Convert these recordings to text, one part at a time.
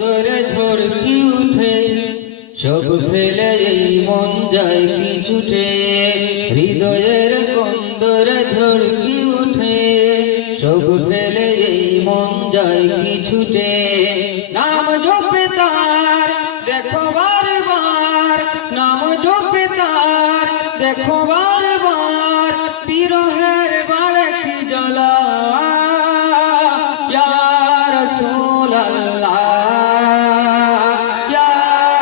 দরে ঝড়কি উঠে সব ফেলে এই মন যায় কি ছুটে হৃদয়ের কন্দরে ঝড়কি উঠে সব ফেলে এই মন যায় কি ছুটে নাম জপে তার দেখো বারবার নাম জপে তার দেখো বারবার বিরহের বাড়ে কি জ্বালা ইয়া রাসূলুল্লাহ ইয়া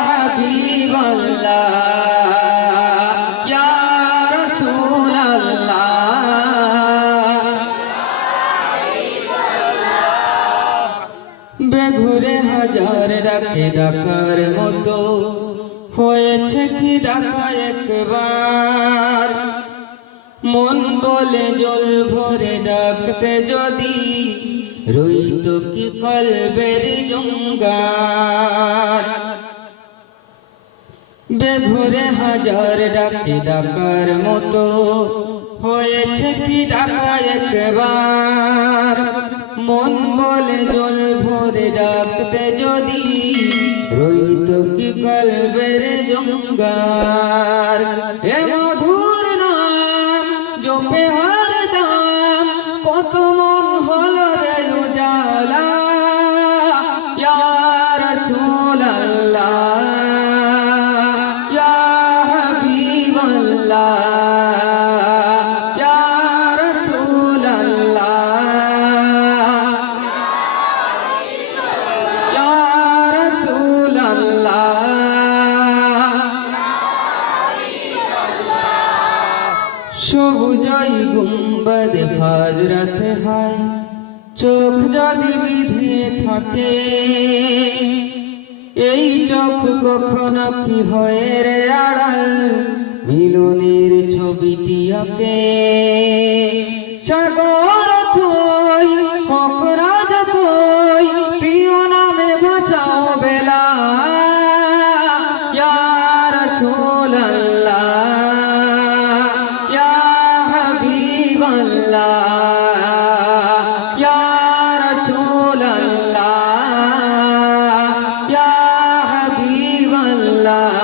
হাবিবাল্লাহ ইয়া রাসূলুল্লাহ বেঘুরে হাজার ডাকে ডাকার মতো হয়েছে কি ডাকা একবার মন বলে জল ভরে ডাকতে যদি রইত কি কলবের জঙ্গার বেঘুরে হাজার ডাকে ডাকার মতো হয়েছে কি ডাকা একবার মন বলে জল ভরে ডাকতে যদি রইত কি কলবের জঙ্গার এ মধুর নাম জপে হরদম কত মন হলো রে উজালা ইয়া রাসূলুল্লাহ ইয়া হাবিবাল্লাহ ইয়া রাসূলুল্লাহ ইয়া রাসূলুল্লাহ সবুজই গুম্বদ হাজরাতে হয় চোখ যদি বিধে থাকে এই চোখ কখনো কি হয় রে আড়াল মিলনের ছবিটি আঁকে সাগর থই ফকরা যতই প্রিয় নামে ভাষাও বেলা ইয়া রাসূলুল্লাহ ইয়া হাবিবাল্লাহ ইয়া রাসূলুল্লাহ ইয়া হাবিবাল্লাহ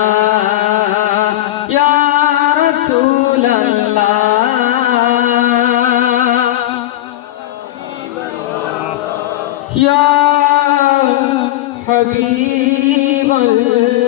ইয়া রাসূলুল্লাহ ইয়া হাবিবাল্লাহ